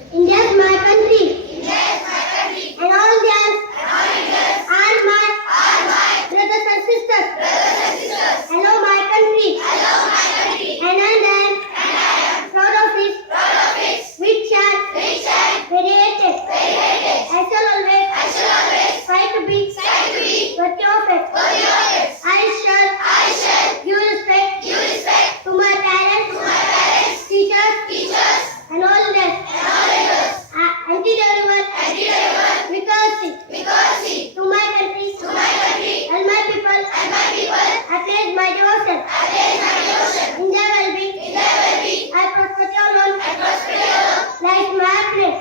India is my country. India is my country. And all Indians are my brothers and sisters. Hello, my country. And I am proud of it. Which are very hated. I shall always try to be worthy of it. I shall give respect to my parents, teachers, and all others. Anti-everyone, because to my country, and my people, I pledge my devotion. India will be, I prosperity alone, like my place.